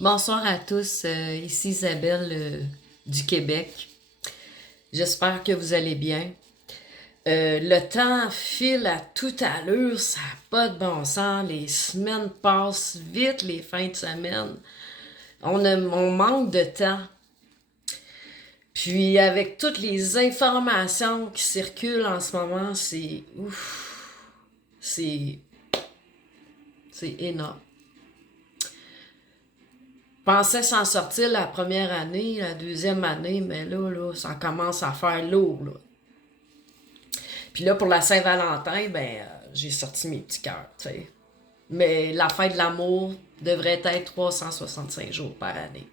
Bonsoir à tous, ici Isabelle du Québec. J'espère que vous allez bien. Le temps file à toute allure, ça n'a pas de bon sens. Les semaines passent vite, les fins de semaine. On manque de temps. Puis avec toutes les informations qui circulent en ce moment, c'est ouf, c'est c'est énorme. Pensais s'en sortir la première année, la deuxième année, mais là, ça commence à faire lourd, là. Puis là, pour la Saint-Valentin, j'ai sorti mes petits cœurs, tu sais. Mais la fête de l'amour devrait être 365 jours par année.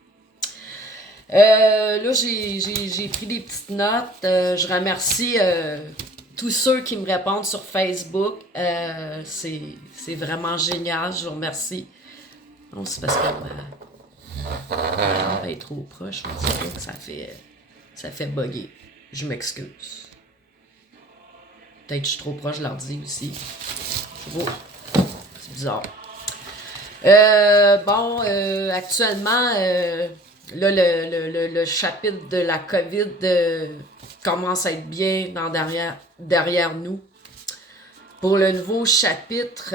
Là, j'ai pris des petites notes. Je remercie tous ceux qui me répondent sur Facebook. C'est vraiment génial. Je vous remercie. Non, c'est parce que ma lampe est trop proche. On dirait que ça fait bugger. Je m'excuse. Peut-être que je suis trop proche de l'ordi aussi. Oh, c'est bizarre. Actuellement, là, le chapitre de la COVID commence à être bien derrière nous. Pour le nouveau chapitre,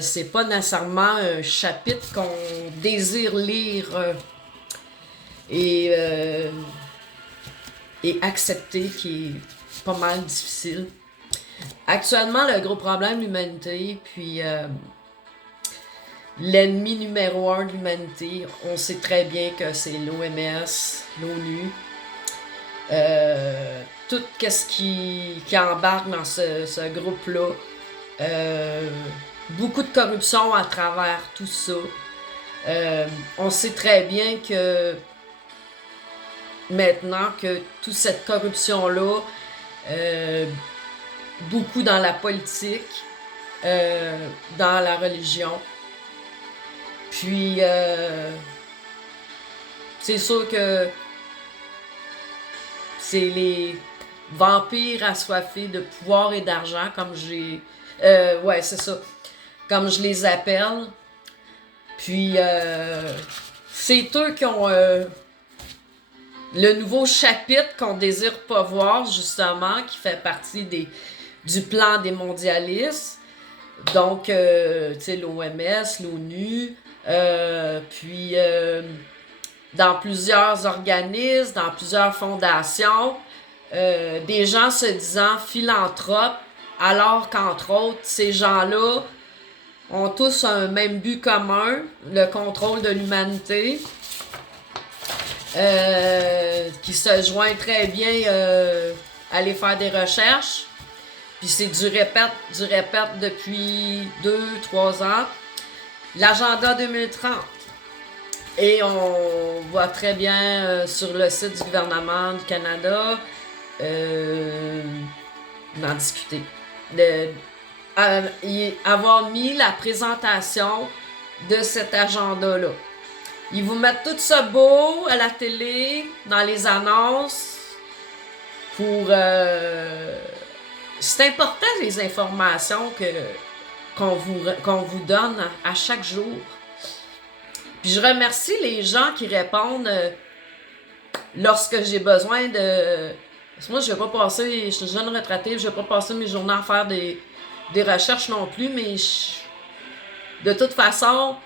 c'est pas nécessairement un chapitre qu'on désire lire et, euh, et accepter, qui est pas mal difficile. Actuellement, le gros problème de l'humanité, l'ennemi numéro un de l'humanité, on sait très bien que c'est l'OMS, l'ONU, tout ce qui embarque dans ce groupe-là. Beaucoup de corruption à travers tout ça. On sait très bien que maintenant que toute cette corruption-là, beaucoup dans la politique, dans la religion, c'est sûr que c'est les vampires assoiffés de pouvoir et d'argent, c'est ça. Comme je les appelle. C'est eux qui ont le nouveau chapitre qu'on désire pas voir, justement, qui fait partie du plan des mondialistes. Donc, tu sais, l'OMS, l'ONU, dans plusieurs organismes, dans plusieurs fondations, des gens se disant philanthropes, alors qu'entre autres, ces gens-là ont tous un même but commun, le contrôle de l'humanité, qui se joint très bien à aller faire des recherches. Puis c'est du répète depuis 2, 3 ans. L'agenda 2030. Et on voit très bien sur le site du gouvernement du Canada d'en discuter. Avoir mis la présentation de cet agenda-là. Ils vous mettent tout ça beau à la télé, dans les annonces, pour... c'est important, les informations qu'on vous donne à chaque jour. Puis je remercie les gens qui répondent lorsque j'ai besoin de... Parce que moi, je suis jeune retraitée, je vais pas passer mes journées à faire des recherches non plus, mais de toute façon,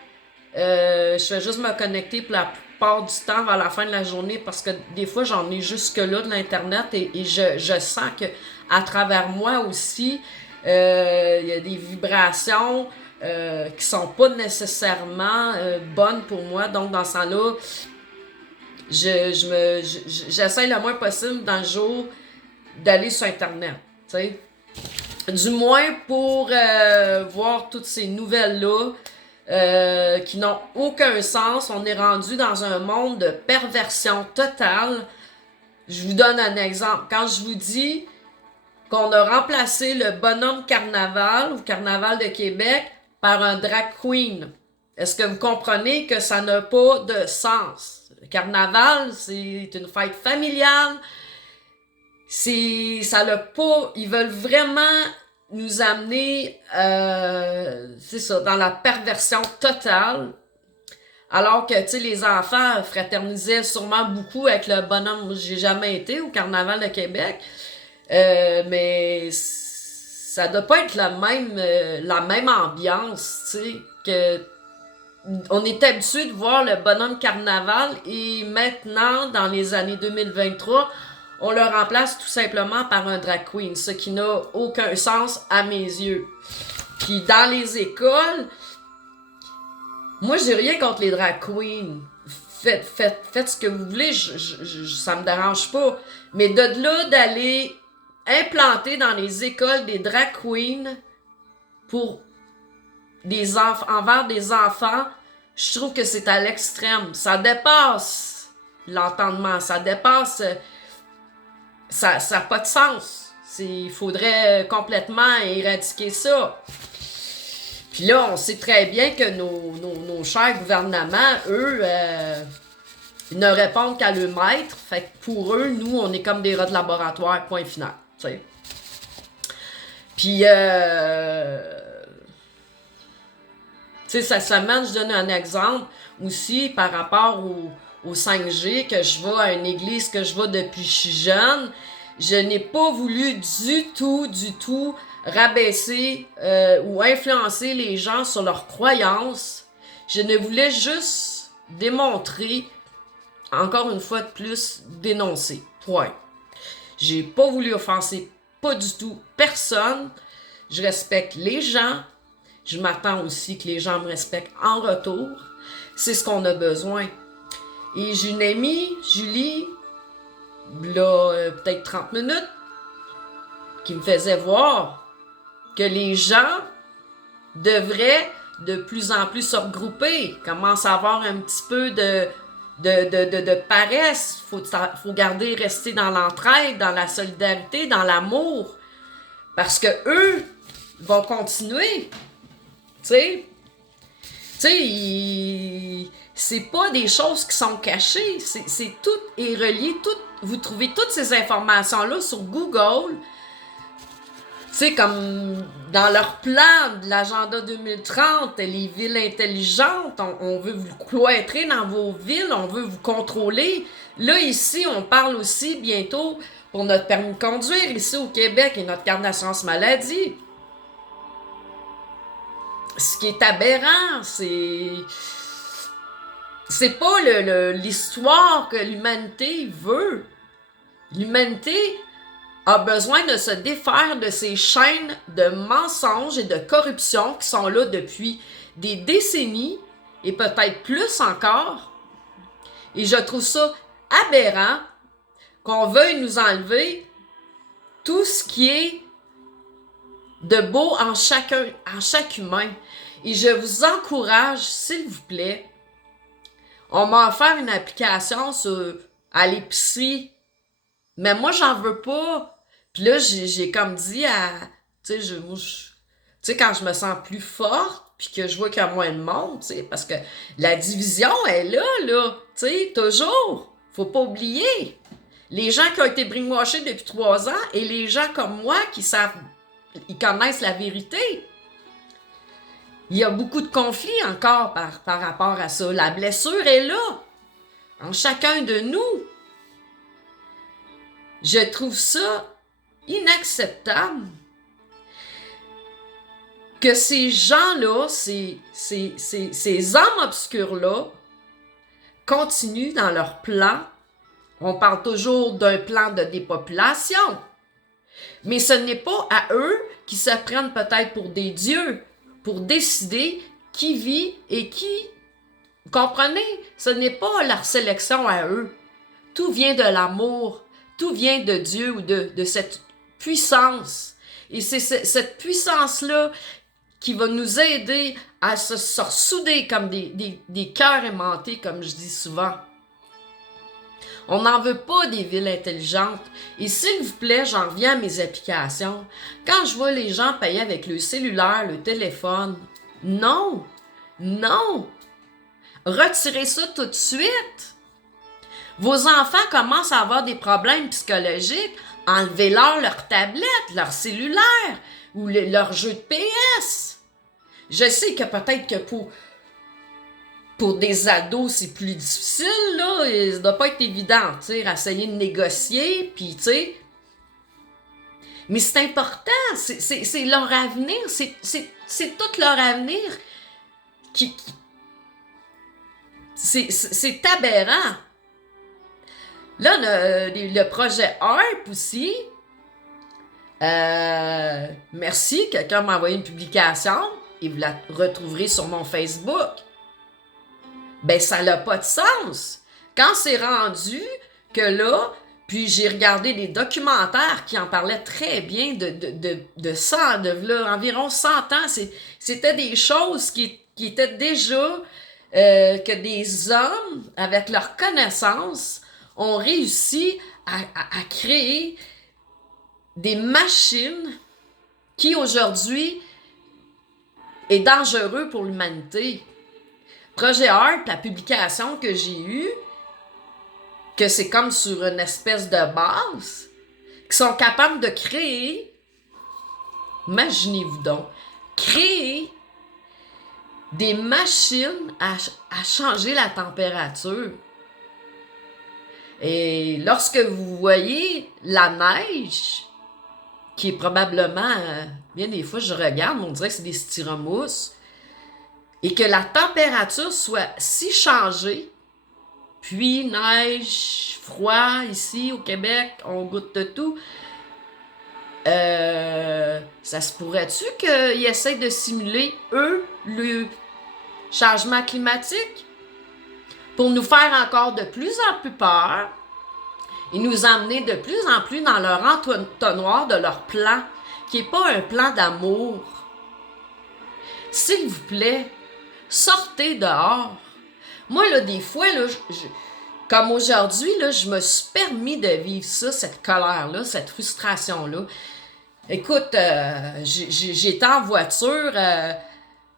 je fais juste me connecter pour la plupart du temps vers la fin de la journée parce que des fois, j'en ai jusque-là de l'Internet et je sens que à travers moi aussi, il y a des vibrations qui sont pas nécessairement bonnes pour moi. Donc, dans ce temps-là, j'essaie le moins possible dans le jour d'aller sur Internet. Tu sais? Du moins pour voir toutes ces nouvelles-là qui n'ont aucun sens. On est rendu dans un monde de perversion totale. Je vous donne un exemple. Quand je vous dis qu'on a remplacé le bonhomme carnaval ou carnaval de Québec par un drag queen, est-ce que vous comprenez que ça n'a pas de sens? Le carnaval, c'est une fête familiale. Ça l'a pas... Ils veulent vraiment nous amener, c'est ça, dans la perversion totale. Alors que, tu sais, les enfants fraternisaient sûrement beaucoup avec le bonhomme. Moi, j'ai jamais été au Carnaval de Québec. Mais ça doit pas être la même ambiance, tu sais, que on est habitué de voir le bonhomme carnaval et maintenant, dans les années 2023, on le remplace tout simplement par un drag queen, ce qui n'a aucun sens à mes yeux. Puis dans les écoles, moi j'ai rien contre les drag queens. Faites ce que vous voulez, ça me dérange pas. Mais de là d'aller implanter dans les écoles des drag queens pour envers des enfants, je trouve que c'est à l'extrême. Ça dépasse l'entendement, ça dépasse... Ça n'a pas de sens. Il faudrait complètement éradiquer ça. Puis là, on sait très bien que nos chers gouvernements, eux, ne répondent qu'à le maître. Fait que pour eux, nous, on est comme des rats de laboratoire, point final. T'sais. Puis, tu sais, cette semaine, je donne un exemple aussi par rapport au 5G, que je vais à une église que je vais depuis que je suis jeune. Je n'ai pas voulu du tout rabaisser ou influencer les gens sur leurs croyances. Je ne voulais juste démontrer, encore une fois de plus, dénoncer. Point. J'ai pas voulu offenser pas du tout personne. Je respecte les gens. Je m'attends aussi que les gens me respectent en retour. C'est ce qu'on a besoin. Et j'ai une amie, Julie, là, peut-être 30 minutes, qui me faisait voir que les gens devraient de plus en plus se regrouper, commencent à avoir un petit peu de paresse. Faut garder, rester dans l'entraide, dans la solidarité, dans l'amour. Parce que eux vont continuer. Tu sais, c'est pas des choses qui sont cachées. C'est tout est relié. Vous trouvez toutes ces informations-là sur Google. Tu sais, comme dans leur plan de l'agenda 2030, les villes intelligentes, on veut vous cloîtrer dans vos villes, on veut vous contrôler. Là, ici, on parle aussi bientôt pour notre permis de conduire, ici au Québec, et notre carte d'assurance maladie. Ce qui est aberrant, c'est pas l'histoire que l'humanité veut. L'humanité a besoin de se défaire de ces chaînes de mensonges et de corruption qui sont là depuis des décennies et peut-être plus encore. Et je trouve ça aberrant qu'on veuille nous enlever tout ce qui est de beau en chaque humain. Et je vous encourage, s'il vous plaît, on m'a offert une application à l'épicerie, mais moi, j'en veux pas. Puis là, j'ai comme dit à... Tu sais, quand je me sens plus forte, puis que je vois qu'il y a moins de monde, tu sais, parce que la division est là, tu sais, toujours. Faut pas oublier. Les gens qui ont été brainwashés depuis 3 ans et les gens comme moi qui savent... Ils connaissent la vérité. Il y a beaucoup de conflits encore par rapport à ça. La blessure est là, en chacun de nous. Je trouve ça inacceptable que ces gens-là, ces hommes obscurs-là, continuent dans leur plan. On parle toujours d'un plan de dépopulation. Mais ce n'est pas à eux qui se prennent peut-être pour des dieux, pour décider qui vit et qui... Vous comprenez? Ce n'est pas leur sélection à eux. Tout vient de l'amour, tout vient de Dieu ou de cette puissance. Et c'est cette puissance-là qui va nous aider à se ressouder comme des cœurs aimantés, comme je dis souvent. On n'en veut pas des villes intelligentes. Et s'il vous plaît, j'en reviens à mes applications. Quand je vois les gens payer avec le cellulaire, le téléphone, non, non. Retirez ça tout de suite. Vos enfants commencent à avoir des problèmes psychologiques. Enlevez-leur leur tablette, leur cellulaire ou leur jeu de PS. Je sais que peut-être que pour des ados, c'est plus difficile, là. Et ça doit pas être évident, tu sais, essayer de négocier, puis tu sais. Mais c'est important, c'est leur avenir, c'est tout leur avenir c'est aberrant. Là, le projet HARP aussi, merci, quelqu'un m'a envoyé une publication, et vous la retrouverez sur mon Facebook. Ben, ça n'a pas de sens. Quand c'est rendu que là, puis j'ai regardé des documentaires qui en parlaient très bien environ 100 ans. C'était des choses qui étaient déjà que des hommes, avec leur connaissance, ont réussi à créer des machines qui aujourd'hui est dangereux pour l'humanité. Projet HARP, la publication que j'ai eue, que c'est comme sur une espèce de base, qui sont capables de créer, imaginez-vous donc, créer des machines à changer la température. Et lorsque vous voyez la neige, qui est probablement, bien des fois je regarde, on dirait que c'est des styromousses, et que la température soit si changée, puis neige, froid, ici au Québec, on goûte de tout, ça se pourrait-tu qu'ils essayent de simuler, eux, le changement climatique pour nous faire encore de plus en plus peur et nous emmener de plus en plus dans leur entonnoir de leur plan, qui n'est pas un plan d'amour. S'il vous plaît, sortez dehors. Moi, là, des fois, là, comme aujourd'hui, là, je me suis permis de vivre ça, cette colère-là, cette frustration-là. Écoute, j'étais en voiture,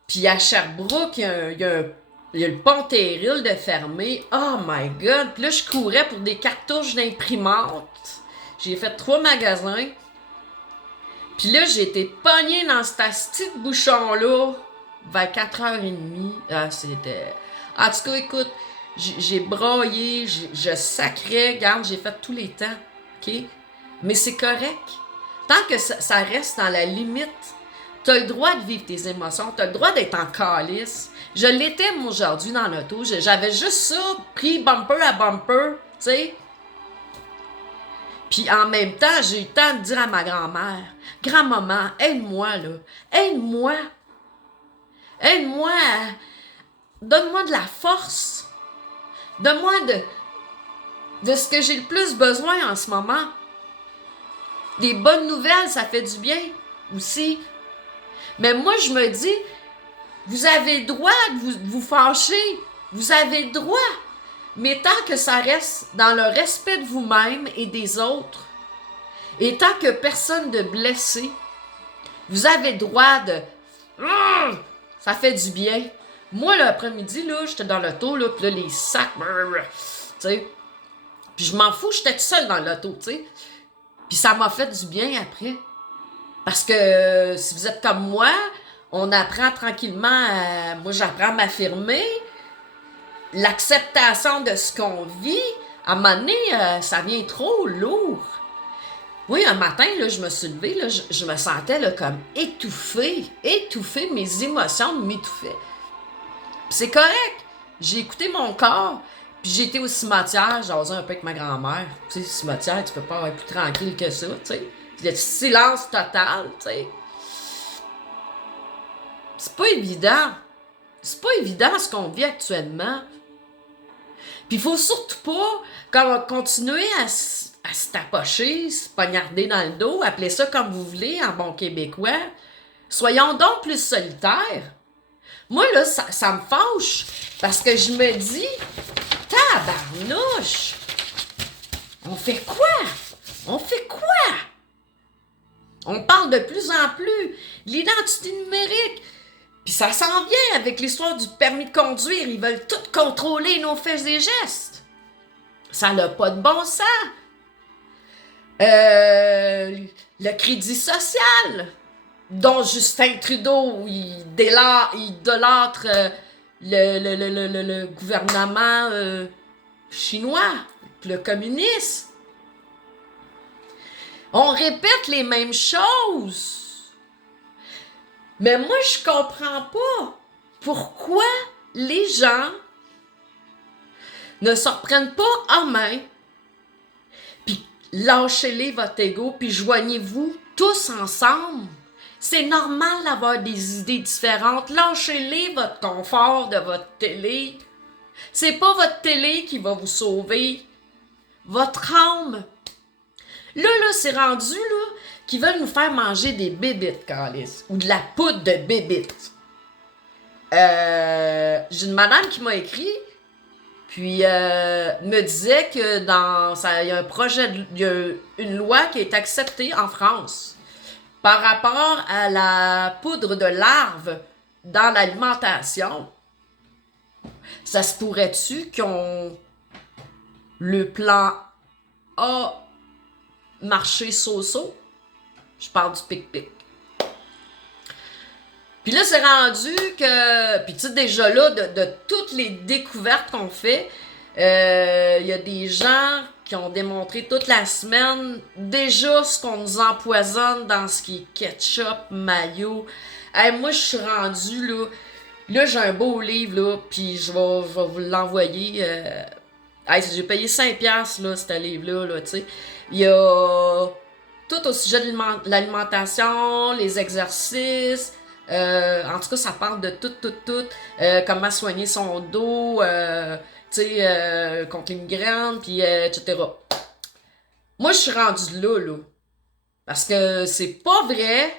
puis à Sherbrooke, il y a le pont Terril de fermé. Oh my God! Puis là, je courais pour des cartouches d'imprimante. J'ai fait 3 magasins. Puis là, j'ai été pognée dans ce petit bouchon-là vers 4h30. Ah, c'était... En tout cas, écoute, j'ai braillé, je sacrais. Regarde, j'ai fait tous les temps. OK? Mais c'est correct. Tant que ça reste dans la limite, t'as le droit de vivre tes émotions, t'as le droit d'être en calice. Je l'étais, moi, aujourd'hui, dans l'auto. J'avais juste ça, pris bumper à bumper, tu sais. Puis en même temps, j'ai eu le temps de dire à ma grand-mère, « Grand-maman, aide-moi, là. Aide-moi. Aide-moi. Donne-moi de la force. Donne-moi de ce que j'ai le plus besoin en ce moment. Des bonnes nouvelles, ça fait du bien aussi. Mais moi, je me dis, vous avez le droit de vous fâcher. Vous avez le droit. Mais tant que ça reste dans le respect de vous-même et des autres, et tant que personne de blessé, vous avez le droit de... Ça fait du bien. Moi, l'après-midi, là, j'étais dans l'auto, là, puis là, les sacs, tu sais. Puis je m'en fous, j'étais toute seule dans l'auto, tu sais. Puis ça m'a fait du bien après. Parce que si vous êtes comme moi, on apprend tranquillement, moi j'apprends à m'affirmer. L'acceptation de ce qu'on vit, à un moment donné, ça vient trop lourd. Oui, un matin, là, je me suis levée, là, je me sentais là, comme étouffée, mes émotions m'étouffaient. Puis c'est correct, j'ai écouté mon corps, puis j'étais au cimetière, j'osais un peu avec ma grand-mère. Tu sais, cimetière, tu peux pas être plus tranquille que ça, tu sais. Il y a du silence total, tu sais. C'est pas évident. C'est pas évident ce qu'on vit actuellement. Puis il faut surtout pas continuer à se tapocher, se poignarder dans le dos, appelez ça comme vous voulez en bon québécois. Soyons donc plus solitaires. Moi, là, ça me fâche parce que je me dis, tabarnouche! On fait quoi? On fait quoi? On parle de plus en plus l'identité numérique. Puis ça s'en vient avec l'histoire du permis de conduire. Ils veulent tout contrôler nos faits et gestes. Ça n'a pas de bon sens. Le crédit social, dont Justin Trudeau, il idolâtre le gouvernement chinois, le communisme. On répète les mêmes choses. Mais moi, je comprends pas pourquoi les gens ne se reprennent pas en main, puis lâchez-les votre ego, puis joignez-vous tous ensemble. C'est normal d'avoir des idées différentes. Lâchez-les votre confort de votre télé. C'est pas votre télé qui va vous sauver. Votre âme. Là, c'est rendu, là, qu'ils veulent nous faire manger des bébites, câlisse, ou de la poudre de bébites. J'ai une madame qui m'a écrit, puis me disait que il y a un projet, il y a une loi qui est acceptée en France par rapport à la poudre de larves dans l'alimentation. Ça se pourrait-tu qu'ils ont le plan A marché so-so? Je parle du pic-pic. Puis là, c'est rendu que... Puis tu sais, déjà là, de toutes les découvertes qu'on fait, il y a des gens qui ont démontré toute la semaine déjà ce qu'on nous empoisonne dans ce qui est ketchup, mayo. Hey, moi, je suis rendue, là... Là, j'ai un beau livre, là, puis je vais vous l'envoyer. Hey, j'ai payé 5$, là, ce livre-là, là, tu sais. Il y a tout au sujet de l'alimentation, les exercices. En tout cas, ça parle de tout. Comment soigner son dos, tu sais, contre les migraines, puis etc. Moi, je suis rendue là. Parce que c'est pas vrai.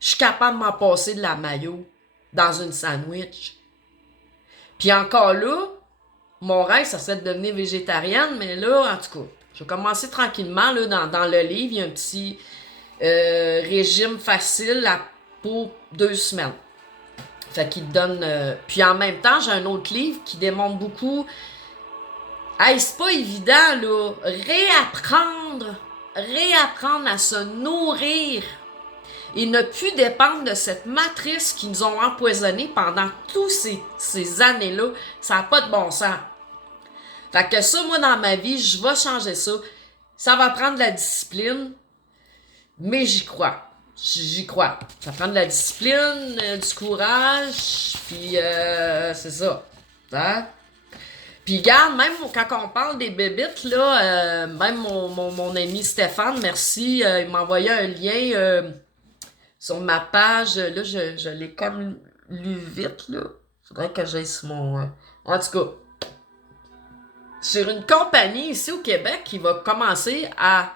Je suis capable de m'en passer de la mayo dans une sandwich. Puis encore là, mon rêve, ça serait de devenir végétarienne, mais là, en tout cas, je vais commencer tranquillement, là, dans le livre, il y a un petit régime facile pour 2 semaines. Fait qu'il te donne... Puis en même temps, j'ai un autre livre qui démontre beaucoup... Hey, c'est pas évident, là. Réapprendre à se nourrir et ne plus dépendre de cette matrice qui nous ont empoisonnés pendant tous ces années-là. Ça n'a pas de bon sens. Fait que ça, moi, dans ma vie, je vais changer ça. Ça va prendre de la discipline, mais j'y crois. J'y crois. Ça prend de la discipline, du courage, puis c'est ça. Hein? Puis regarde, même quand on parle des bébites, là, même mon ami Stéphane, merci, il m'a envoyé un lien sur ma page. Là, je l'ai comme lu vite, là. Faudrait que j'aille sur mon... En tout cas, sur une compagnie ici au Québec qui va commencer à...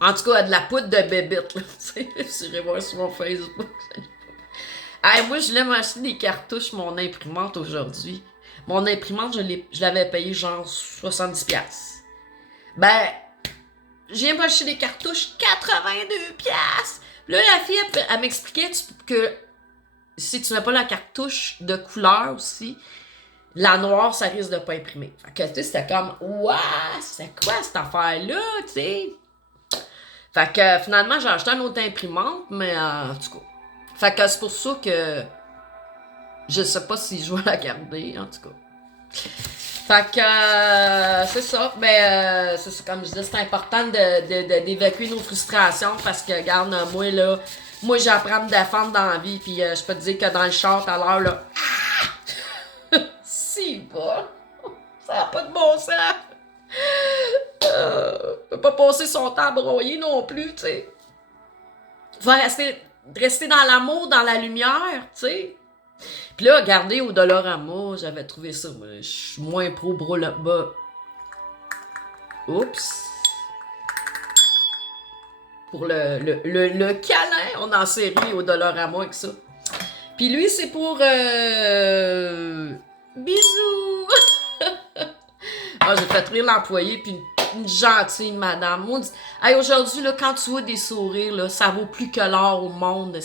En tout cas, à de la poudre de bébite, là. Vous irez voir sur mon Facebook. Hey, moi, je voulais m'acheter des cartouches, mon imprimante, aujourd'hui. Mon imprimante, je l'avais payé genre 70$. Ben, je viens m'acheter des cartouches 82$. Là, la fille, elle m'expliquait que si tu n'as pas la cartouche de couleur aussi, la noire, ça risque de pas imprimer. Fait que, tu sais, c'était comme, ouah, c'est quoi cette affaire-là, tu sais? Fait que, finalement, j'ai acheté une autre imprimante, mais en tout cas. Fait que c'est pour ça que je sais pas si je vais la garder, en tout cas. Fait que, c'est ça. Ben, c'est ça, comme je disais, c'est important d'évacuer nos frustrations parce que, regarde, moi, là, moi, j'apprends à me défendre dans la vie, puis je peux te dire que dans le char, tout à l'heure, là, si, bon, ça n'a pas de bon sens. Peut pas passer son temps à broyer non plus, tu sais. Faut rester dans l'amour, dans la lumière, tu sais. Puis là, regardez, au Dollarama, j'avais trouvé ça. Je suis moins pro bas. Oups. Pour le câlin, on en série au Dollarama avec ça. Puis lui, c'est pour... Bisous! Ah, j'ai fait rire l'employé, puis une gentille madame. Hey, aujourd'hui, là, quand tu vois des sourires, là, ça vaut plus que l'or au monde.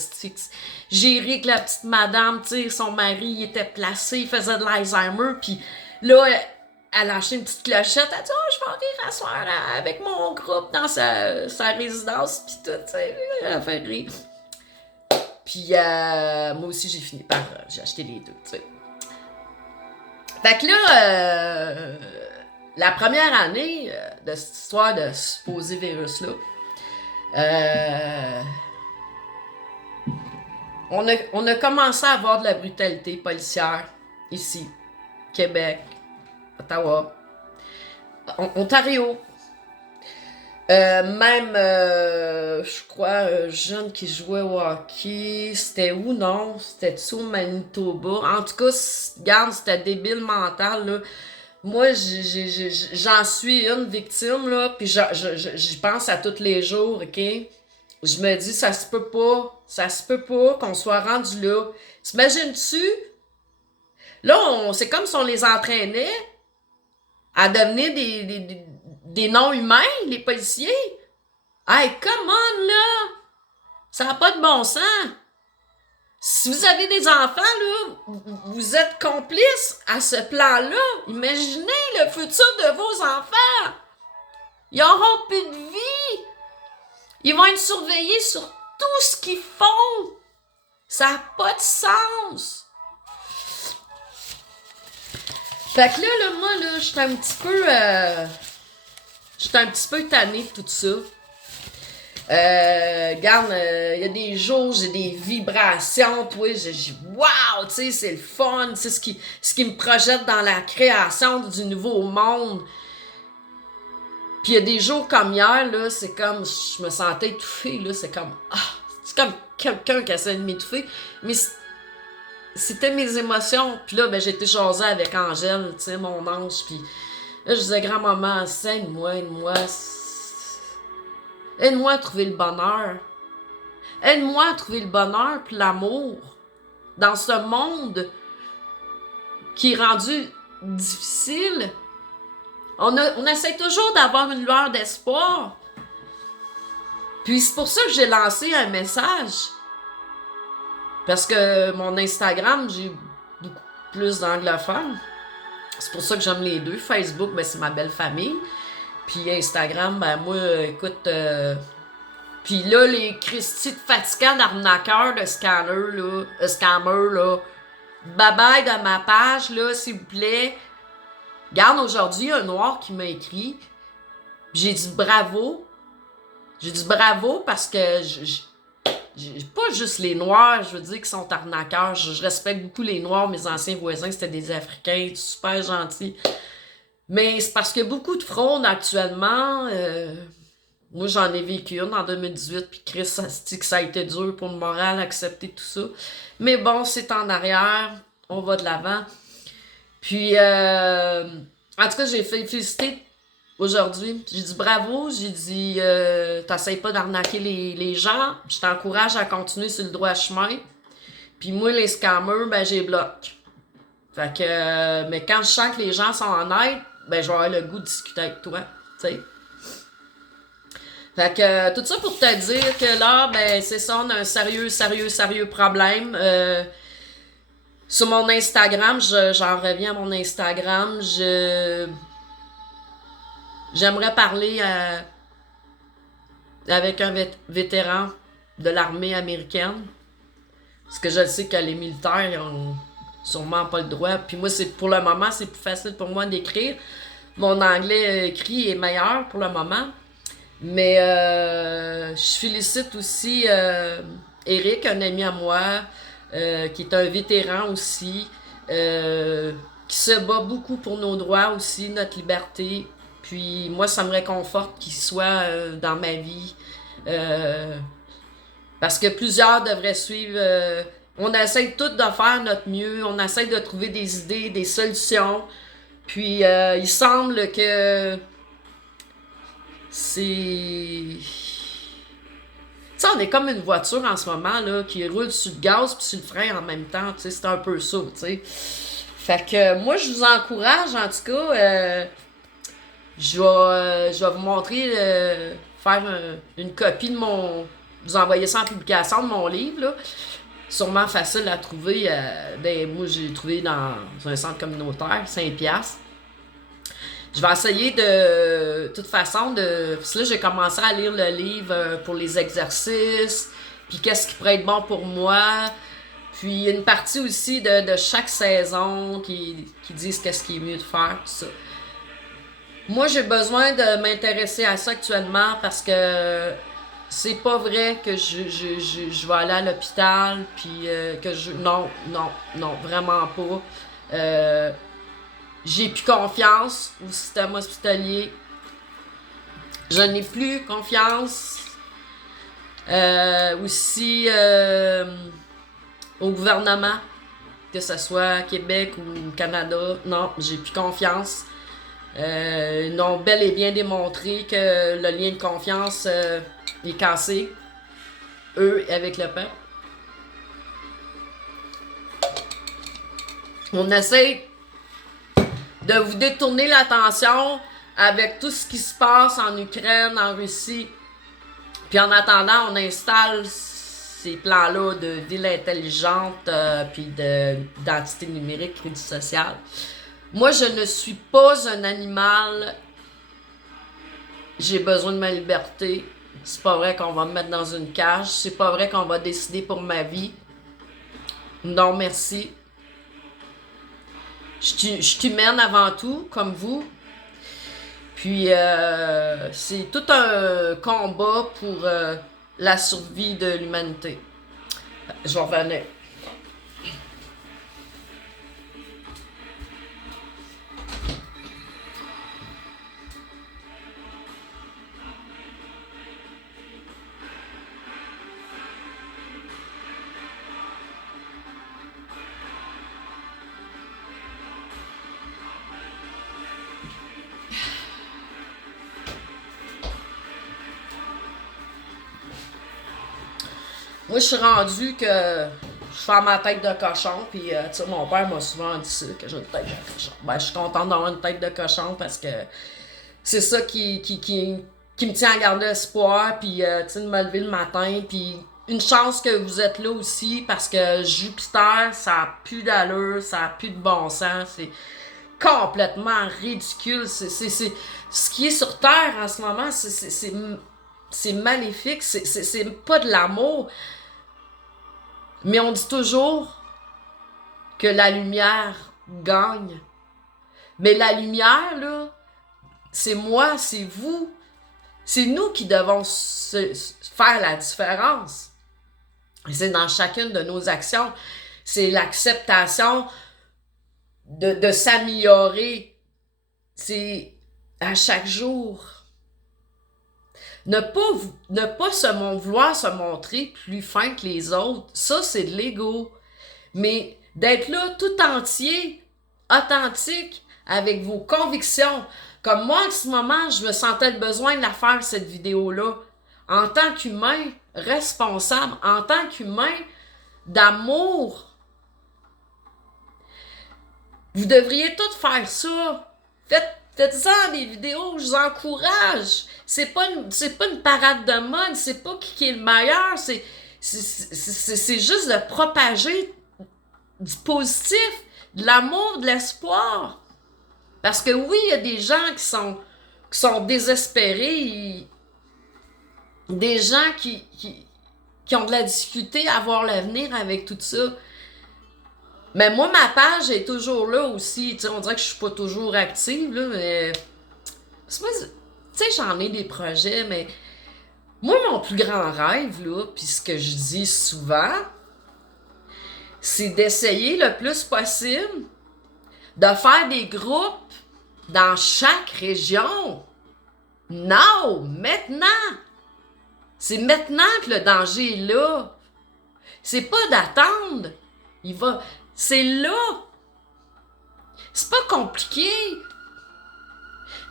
J'ai ri que la petite madame, tu sais, son mari, il était placé, il faisait de l'Alzheimer, puis là, elle a acheté une petite clochette, elle a dit « Oh, je vais en rire à soir avec mon groupe dans sa résidence, puis tout, tu sais, elle a fait rire. » Puis moi aussi, j'ai fini par... j'ai acheté les deux, tu sais. Fait que là, la première année de cette histoire de supposé virus-là, on a commencé à avoir de la brutalité policière ici, Québec, Ottawa, Ontario. Même, je crois, un jeune qui jouait au hockey, c'était où, non? C'était-tu au Manitoba? En tout cas, regarde, c'était débile mental, là. Moi, j'en suis une victime, là, puis j'y pense à tous les jours, OK? Je me dis, ça se peut pas qu'on soit rendu là. T'imagines-tu? Là, c'est comme si on les entraînait à devenir des non-humains, les policiers. Hey, come on, là! Ça n'a pas de bon sens. Si vous avez des enfants, là, vous êtes complices à ce plan-là. Imaginez le futur de vos enfants. Ils n'auront plus de vie. Ils vont être surveillés sur tout ce qu'ils font. Ça n'a pas de sens. Fait que là, moi, là, j'étais un petit peu tannée de tout ça. Regarde, il y a des jours, j'ai des vibrations, toi, j'ai wow, tu sais, c'est le fun, c'est ce qui me projette dans la création du nouveau monde. Puis il y a des jours comme hier, là, c'est comme, je me sentais étouffée, là, c'est comme quelqu'un qui essaie de m'étouffer, mais c'était mes émotions. Puis là, ben, j'ai été jasée avec Angèle, tu sais, mon ange, puis là, je disais, grand-maman, aide-moi à trouver le bonheur. Aide-moi à trouver le bonheur puis l'amour dans ce monde qui est rendu difficile. On essaie toujours d'avoir une lueur d'espoir. Puis c'est pour ça que j'ai lancé un message. Parce que mon Instagram, j'ai beaucoup plus d'anglophones. C'est pour ça que j'aime les deux. Facebook, ben, c'est ma belle famille. Puis Instagram, ben moi, écoute... Puis là, les Christy de fatigants d'arnaqueurs, de scammers, là, bye-bye de ma page, là, s'il vous plaît. Regarde, aujourd'hui, un noir qui m'a écrit. J'ai dit bravo. J'ai dit bravo parce que j'ai pas juste les noirs, je veux dire, qui sont arnaqueurs. Je respecte beaucoup les noirs. Mes anciens voisins, c'était des Africains, super gentils. Mais c'est parce qu'il y a beaucoup de fraude actuellement. Moi, j'en ai vécu une en 2018, puis Chris, ça se dit que ça a été dur pour le moral, accepter tout ça. Mais bon, c'est en arrière, on va de l'avant. Puis, en tout cas, j'ai félicité aujourd'hui. J'ai dit bravo, j'ai dit t'essayes pas d'arnaquer les gens, je t'encourage à continuer sur le droit chemin. Puis moi, les scammers, ben, j'ai bloqué. Fait que, mais quand je sens que les gens sont honnêtes, ben, je vais avoir le goût de discuter avec toi, tu sais. Fait que, tout ça pour te dire que là, ben, c'est ça, on a un sérieux problème. Sur mon Instagram, j'en reviens à mon Instagram, j'aimerais parler avec un vétéran de l'armée américaine. Parce que je sais que les militaires, ils ont sûrement pas le droit. Puis moi, pour le moment, c'est plus facile pour moi d'écrire. Mon anglais écrit est meilleur pour le moment. Mais je félicite aussi Eric, un ami à moi, qui est un vétéran aussi, qui se bat beaucoup pour nos droits aussi, notre liberté. Puis moi, ça me réconforte qu'il soit dans ma vie. Parce que plusieurs devraient suivre. On essaie tous de faire notre mieux. On essaie de trouver des idées, des solutions. Puis il semble que c'est... Tu sais, on est comme une voiture en ce moment, là, qui roule sur le gaz puis sur le frein en même temps, tu sais, c'est un peu ça, tu sais. Fait que moi, je vous encourage, en tout cas, je vais vous montrer, faire une copie de vous envoyer ça en publication de mon livre, là. Sûrement facile à trouver, moi, j'ai trouvé dans un centre communautaire, 5$. Je vais essayer de toute façon parce que là, j'ai commencé à lire le livre pour les exercices, puis qu'est-ce qui pourrait être bon pour moi. Puis une partie aussi de chaque saison qui disent qu'est-ce qui est mieux de faire, tout ça. Moi, j'ai besoin de m'intéresser à ça actuellement parce que c'est pas vrai que je vais aller à l'hôpital, puis que je... Non, non, non, vraiment pas. J'ai plus confiance au système hospitalier. Je n'ai plus confiance aussi au gouvernement, que ce soit Québec ou Canada. Non, j'ai plus confiance. Ils ont bel et bien démontré que le lien de confiance est cassé, eux avec le peuple. On essaie de vous détourner l'attention avec tout ce qui se passe en Ukraine, en Russie. Puis en attendant, on installe ces plans-là de ville intelligente, puis d'identité numérique, crédit social. Moi, je ne suis pas un animal. J'ai besoin de ma liberté. C'est pas vrai qu'on va me mettre dans une cage. C'est pas vrai qu'on va décider pour ma vie. Non, merci. Je suis humaine avant tout, comme vous. Puis, c'est tout un combat pour la survie de l'humanité. Je vais revenir. Moi, je suis rendue que je fais ma tête de cochon, puis tu sais, mon père m'a souvent dit ça, que j'ai une tête de cochon. Ben, je suis contente d'avoir une tête de cochon parce que c'est ça qui me tient à garder espoir, puis tu sais, de me lever le matin, puis une chance que vous êtes là aussi, parce que Jupiter, ça a plus d'allure, ça a plus de bon sens, c'est complètement ridicule, ce qui est sur Terre en ce moment, c'est maléfique, c'est pas de l'amour. Mais on dit toujours que la lumière gagne. Mais la lumière, là, c'est moi, c'est vous. C'est nous qui devons faire la différence. Et c'est dans chacune de nos actions. C'est l'acceptation de s'améliorer. C'est à chaque jour. Ne pas vouloir se montrer plus fin que les autres, ça, c'est de l'ego. Mais d'être là tout entier, authentique, avec vos convictions. Comme moi, en ce moment, je me sentais le besoin de la faire, cette vidéo-là. En tant qu'humain responsable, en tant qu'humain d'amour. Vous devriez tous faire ça. Faites-en des vidéos, je vous encourage. C'est pas une parade de mode, c'est pas qui est le meilleur, c'est juste de propager du positif, de l'amour, de l'espoir. Parce que oui, il y a des gens qui sont désespérés, des gens qui ont de la difficulté à voir l'avenir avec tout ça. Mais moi, ma page est toujours là aussi. T'sais, on dirait que je suis pas toujours active, là, mais... Tu sais, j'en ai des projets, mais... Moi, mon plus grand rêve, là, puis ce que je dis souvent, c'est d'essayer le plus possible de faire des groupes dans chaque région. Non! Maintenant! C'est maintenant que le danger est là. C'est pas d'attendre. C'est là. C'est pas compliqué.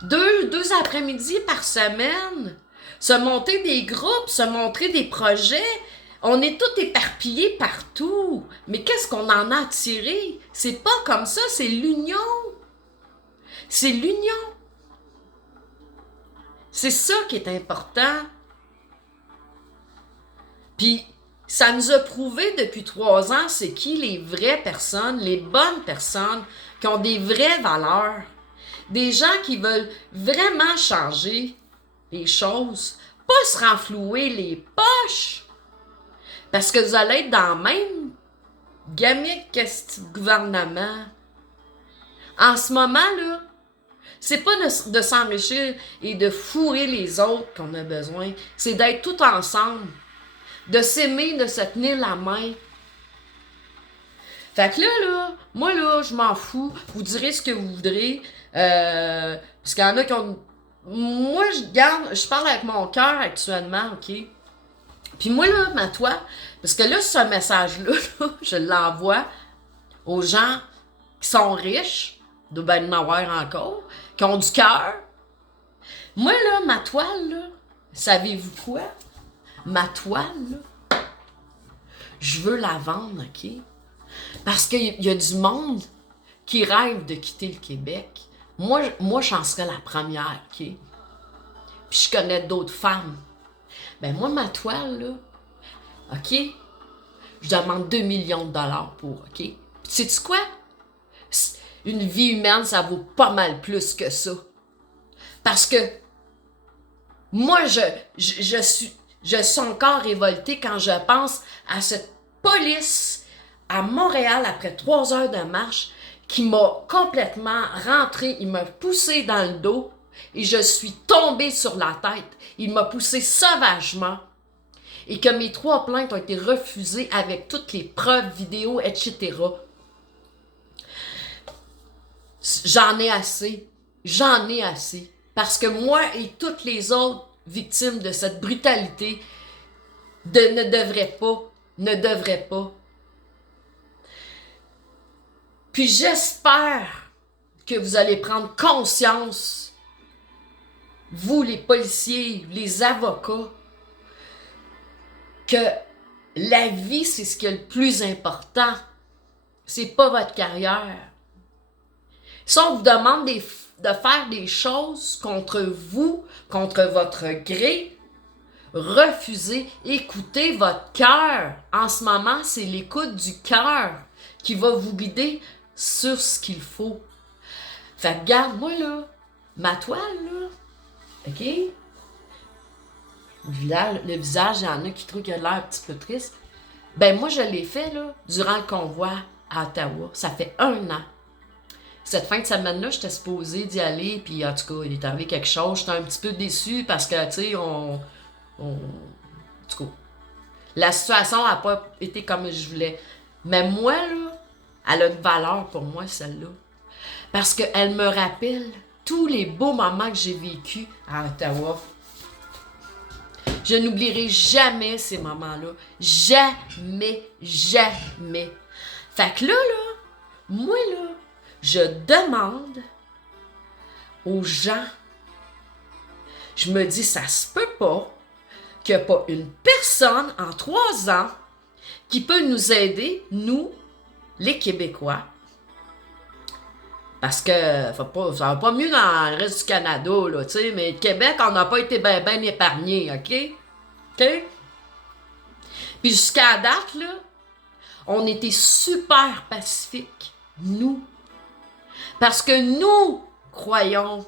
Deux après-midi par semaine. Se monter des groupes, se montrer des projets. On est tous éparpillés partout. Mais qu'est-ce qu'on en a tiré? C'est pas comme ça, c'est l'union. C'est l'union. C'est ça qui est important. Puis, ça nous a prouvé depuis 3 ans c'est qui les vraies personnes, les bonnes personnes, qui ont des vraies valeurs. Des gens qui veulent vraiment changer les choses, pas se renflouer les poches. Parce que vous allez être dans le même gamique que ce gouvernement. En ce moment, là, c'est pas de s'enrichir et de fourrer les autres qu'on a besoin. C'est d'être tout ensemble. De s'aimer, de se tenir la main. Fait que là, moi là, je m'en fous. Vous direz ce que vous voudrez. Parce qu'il y en a qui ont... Moi, je parle avec mon cœur actuellement, OK? Puis moi, là, ma toi, parce que là, ce message-là, là, je l'envoie aux gens qui sont riches, de ben avoir encore, qui ont du cœur. Moi, là, ma toile, là, savez-vous quoi? Ma toile, là, je veux la vendre, OK? Parce qu'il y a du monde qui rêve de quitter le Québec. Moi j'en serais la première, OK? Puis je connais d'autres femmes. Ben moi, ma toile, là, OK? Je demande 2 millions de dollars pour, OK? Puis sais-tu quoi? Une vie humaine, ça vaut pas mal plus que ça. Parce que moi, je suis encore révoltée quand je pense à cette police à Montréal après 3 heures de marche qui m'a complètement rentré, il m'a poussé dans le dos et je suis tombée sur la tête. Il m'a poussé sauvagement et que mes 3 plaintes ont été refusées avec toutes les preuves vidéo, etc. J'en ai assez. J'en ai assez. Parce que moi et toutes les autres victimes de cette brutalité ne devraient pas. Puis j'espère que vous allez prendre conscience, vous les policiers, les avocats, que la vie, c'est ce qui est le plus important. C'est pas votre carrière. Si on vous demande de faire des choses contre vous, contre votre gré, refusez, écoutez votre cœur. En ce moment, c'est l'écoute du cœur qui va vous guider sur ce qu'il faut. Fait que regarde-moi là, ma toile là, OK? Le visage, il y en a qui trouvent qu'il a l'air un petit peu triste. Ben moi, je l'ai fait là, durant le convoi à Ottawa. Ça fait 1 an. Cette fin de semaine-là, j'étais supposée d'y aller, puis en tout cas, il est arrivé quelque chose. J'étais un petit peu déçue parce que, tu sais, en tout cas, la situation n'a pas été comme je voulais. Mais moi, là, elle a une valeur pour moi, celle-là. Parce qu'elle me rappelle tous les beaux moments que j'ai vécus à Ottawa. Je n'oublierai jamais ces moments-là. Jamais, jamais. Fait que là, moi, là, je demande aux gens, je me dis, ça se peut pas qu'il n'y a pas une personne en 3 ans qui peut nous aider, nous, les Québécois. Parce que ça va pas mieux dans le reste du Canada, là, tu sais, mais le Québec, on n'a pas été bien épargnés, OK? OK? Puis jusqu'à date, là, on était super pacifiques, nous. Parce que nous croyons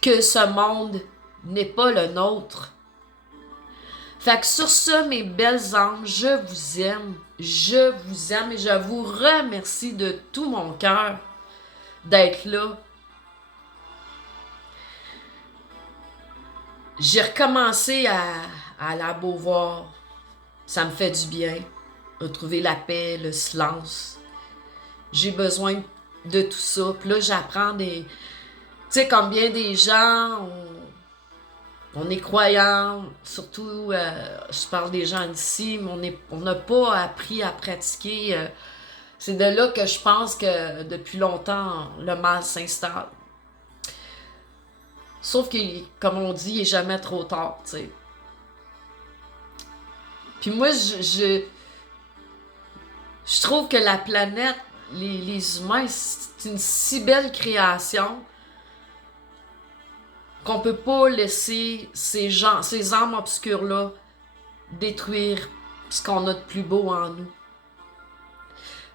que ce monde n'est pas le nôtre. Fait que sur ça, mes belles âmes, je vous aime et je vous remercie de tout mon cœur d'être là. J'ai recommencé à la Beauvoir. Ça me fait du bien. Retrouver la paix, le silence. J'ai besoin de tout ça. Puis là, j'apprends des... Tu sais, comme bien des gens, on est croyants, surtout, je parle des gens d'ici, mais on n'a pas appris à pratiquer. C'est de là que je pense que depuis longtemps, le mal s'installe. Sauf que, comme on dit, il n'est jamais trop tard, tu sais. Puis moi, je trouve que la planète, les humains, c'est une si belle création qu'on peut pas laisser ces âmes obscures-là détruire ce qu'on a de plus beau en nous.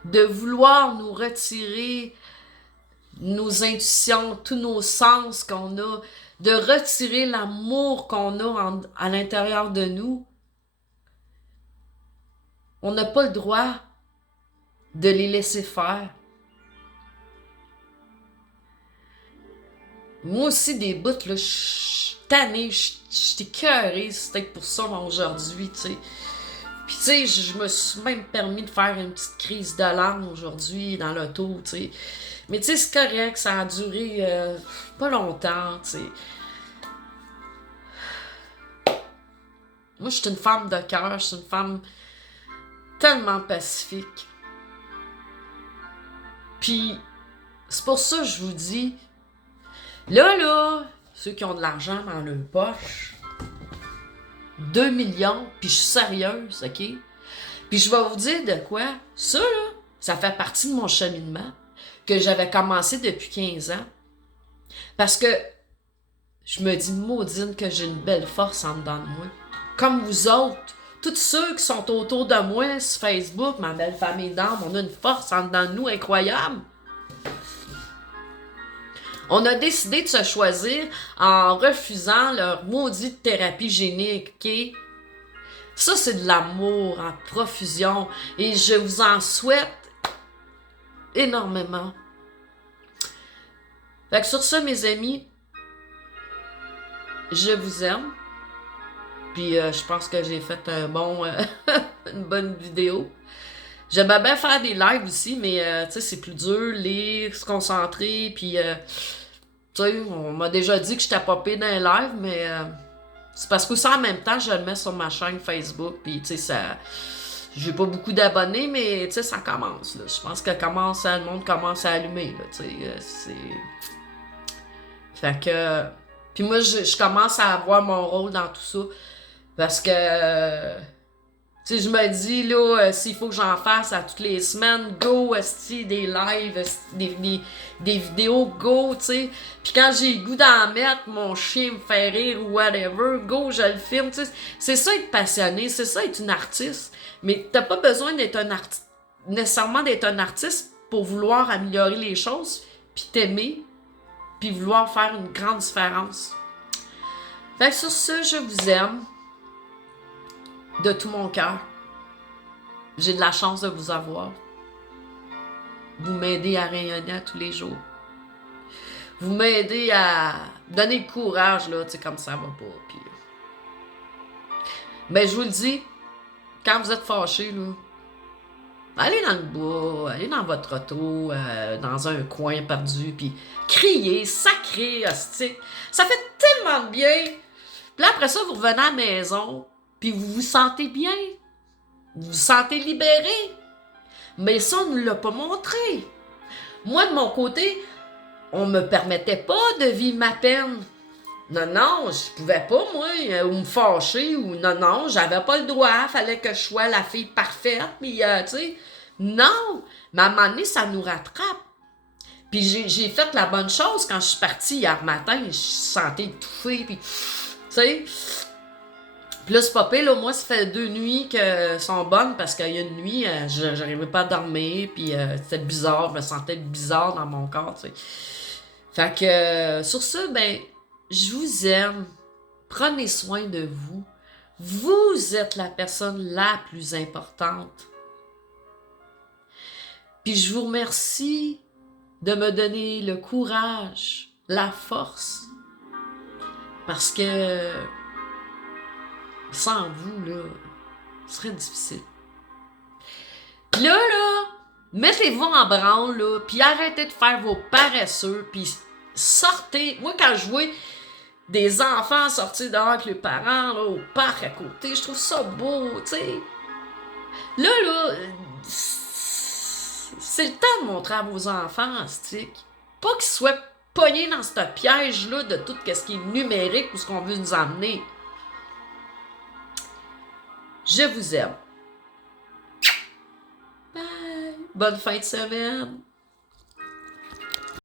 De vouloir nous retirer nos intuitions, tous nos sens qu'on a, de retirer l'amour qu'on a à l'intérieur de nous, On n'a pas le droit de les laisser faire. Moi aussi, des bouts, là, je suis tannée, je suis écœurée, c'est peut-être pour ça aujourd'hui, tu sais. Puis, tu sais, je me suis même permis de faire une petite crise de larmes aujourd'hui dans l'auto, tu sais. Mais, tu sais, c'est correct, ça a duré pas longtemps, tu sais. Moi, je suis une femme de cœur, je suis une femme tellement pacifique. Puis, c'est pour ça que je vous dis, là, ceux qui ont de l'argent dans leur poche, 2 millions, puis je suis sérieuse, OK? Puis je vais vous dire de quoi, ça, là, ça fait partie de mon cheminement que j'avais commencé depuis 15 ans. Parce que je me dis, maudine, que j'ai une belle force en dedans de moi. Comme vous autres, tous ceux qui sont autour de moi sur Facebook, ma belle famille d'âme, on a une force en dedans de nous incroyable. On a décidé de se choisir en refusant leur maudite thérapie génique, OK? Ça, c'est de l'amour en profusion et je vous en souhaite énormément. Fait que sur ça, mes amis, je vous aime. Puis je pense que j'ai fait une bonne vidéo. J'aimais bien faire des lives aussi, mais tu sais, c'est plus dur, lire, se concentrer, puis tu sais, on m'a déjà dit que j'étais popée dans les lives, mais c'est parce que ça, en même temps, je le mets sur ma chaîne Facebook, puis tu sais, ça... J'ai pas beaucoup d'abonnés, mais tu sais, ça commence, là. Je pense que le monde commence à allumer, là, tu sais, c'est... Fait que... Puis moi, je commence à avoir mon rôle dans tout ça, parce que... Tu sais, je me dis, là, s'il faut que j'en fasse à toutes les semaines, go, esti, des lives, des vidéos, go, tu sais. Puis quand j'ai le goût d'en mettre, mon chien me fait rire ou whatever, go, je le filme, tu sais. C'est ça être passionné, c'est ça être une artiste. Mais t'as pas besoin d'être nécessairement d'être un artiste pour vouloir améliorer les choses, puis t'aimer, puis vouloir faire une grande différence. Fait que sur ce, je vous aime. De tout mon cœur. J'ai de la chance de vous avoir. Vous m'aidez à rayonner à tous les jours. Vous m'aidez à donner le courage, là, tu sais, comme ça va pas. Puis... Mais je vous le dis, quand vous êtes fâchés, là, allez dans le bois, allez dans votre auto, dans un coin perdu, puis criez, sacrez, hostie. Ça fait tellement de bien. Puis là, après ça, vous revenez à la maison, puis vous vous sentez bien. Vous vous sentez libéré. Mais ça, on ne l'a pas montré. Moi, de mon côté, on me permettait pas de vivre ma peine. Non, je pouvais pas, moi, ou me fâcher, ou non, j'avais pas le droit, fallait que je sois la fille parfaite, puis, tu sais, non. Mais à un moment donné, ça nous rattrape. Puis j'ai fait la bonne chose quand je suis partie hier matin, je me sentais étouffée, puis, tu sais... Puis là, c'est pas pire, là, moi, ça fait 2 nuits que sont bonnes parce qu'il y a une nuit, j'arrivais pas à dormir, puis c'était bizarre, je me sentais bizarre dans mon corps, tu sais. Fait que, sur ça, ben, je vous aime. Prenez soin de vous. Vous êtes la personne la plus importante. Puis je vous remercie de me donner le courage, la force, parce que sans vous, là, ce serait difficile. Puis là, mettez-vous en branle, là, puis arrêtez de faire vos paresseux, puis sortez. Moi, quand je vois des enfants sortir dehors avec les parents, là, au parc à côté, je trouve ça beau, tu sais. Là, c'est le temps de montrer à vos enfants, stick. Pas qu'ils soient pognés dans ce piège-là de tout ce qui est numérique ou ce qu'on veut nous emmener. Je vous aime. Bye. Bonne fin de semaine.